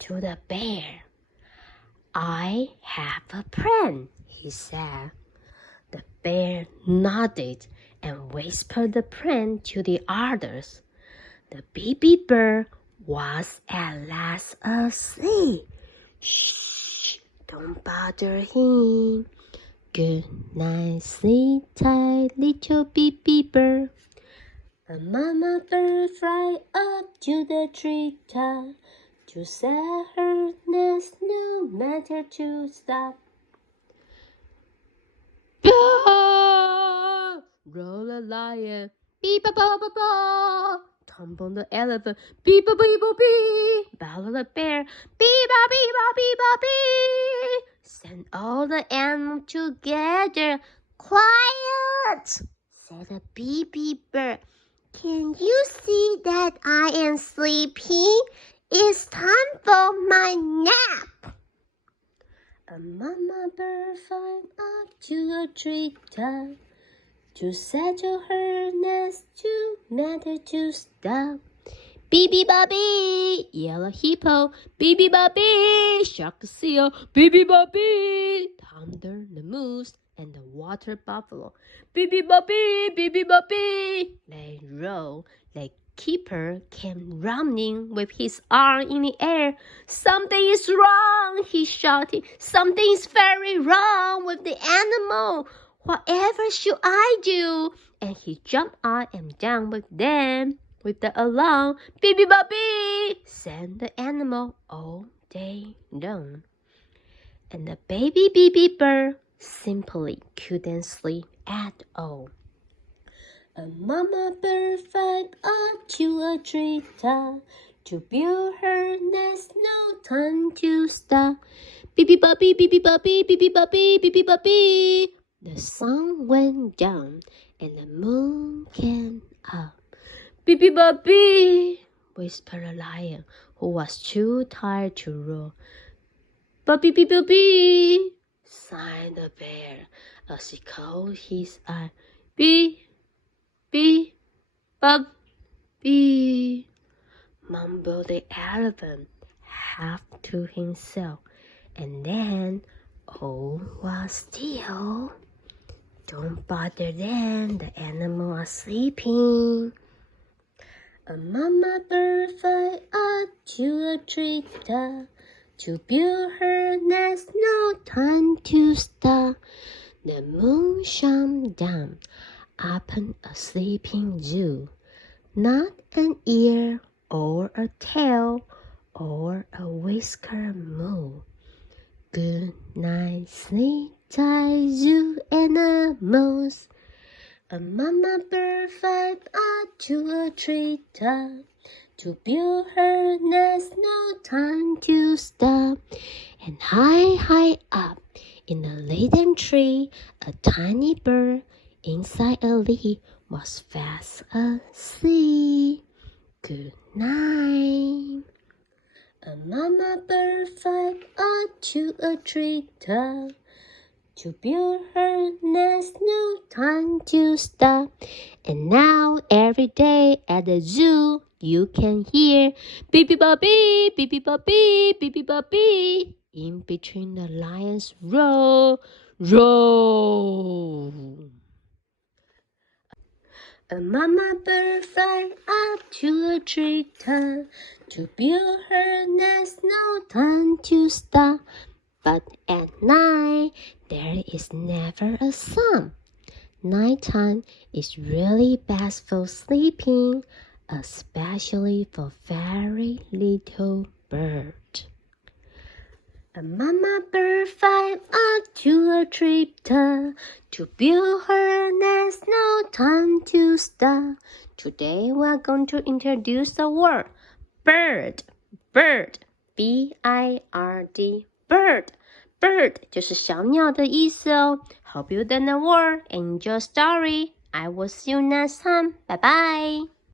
to the bear. I have a plan, he said. The bear nodded and whispered the plan to the others. The baby bird was at last asleep. Shh, don't bother him. Good night, sleep tight, little baby bird. A mama bird fly up to the treetop to set her nest, no matter to stop. Bah! Roll the lion, beep-a-ba-ba-ba. Tumble the elephant, beep-a-beep-a-bee. Bellow the bear, beep-a-beep-a-beep-a-bee. Send all the animals together. Quiet, said the baby bird. Can you see that I am sleeping? It's time for my nap. A mama bird flew up to a treetop to settle her nest, to matter to stop. Beebee-bobby, yellow hippo, beebee-bobby, shark seal, beebee-bobby, thunder the moose and the water buffalo. Beebee-bobby, beebee-bobby, they roll. The keeper came running with his arm in the air. Something is wrong, he shouted. Something is very wrong with the animal. Whatever should I do? And he jumped up and down with them. With the alarm, beebee-bobby, sang the animal all day long. And the baby bird simply couldn't sleep at all. A mama bird flew up to a treetop to build her nest, no time to stop. Beebee-bobby, beebee-bobby, beebee-bobby, beebee-bobby. The sun went down and the moon came up. Beebee-bobby, whispered a lion who was too tired to roar. Bobby, sighed the bear as he closed his eye. Bobby, mumbled the elephant, half to himself, and then all was still. Don't bother them, the animals are sleeping. A mama bird flew up to a treetop to build her nest, no time to stop. The moon shone down upon a sleeping zoo. Not an ear or a tail or a whisker moved. Good night, sleep tight, zoo animals. A mama bird flew up to a treetop to build her nest, no time to stop. And high up in a leaden tree, a tiny bird inside a leaf was fast asleep. Good night. A mama bird flew up to a treetop to build her nest, no time to stop. And now every day at the zoo you can hear beebee-bobby, beebee-bobby, beebee-bobby in between the lions roar. A mama bird flew up to a treetop to build her nest, no time to stop. But at night, there is never a sun. Nighttime is really best for sleeping, especially for very little birds. A mama bird flew up to a treetop to build her nest, no time to stop. Today we are going to introduce the word bird, B-I-R-D, bird 就是小鸟的意思哦。Hope you learn the word and enjoy story. I will see you next time. Bye bye.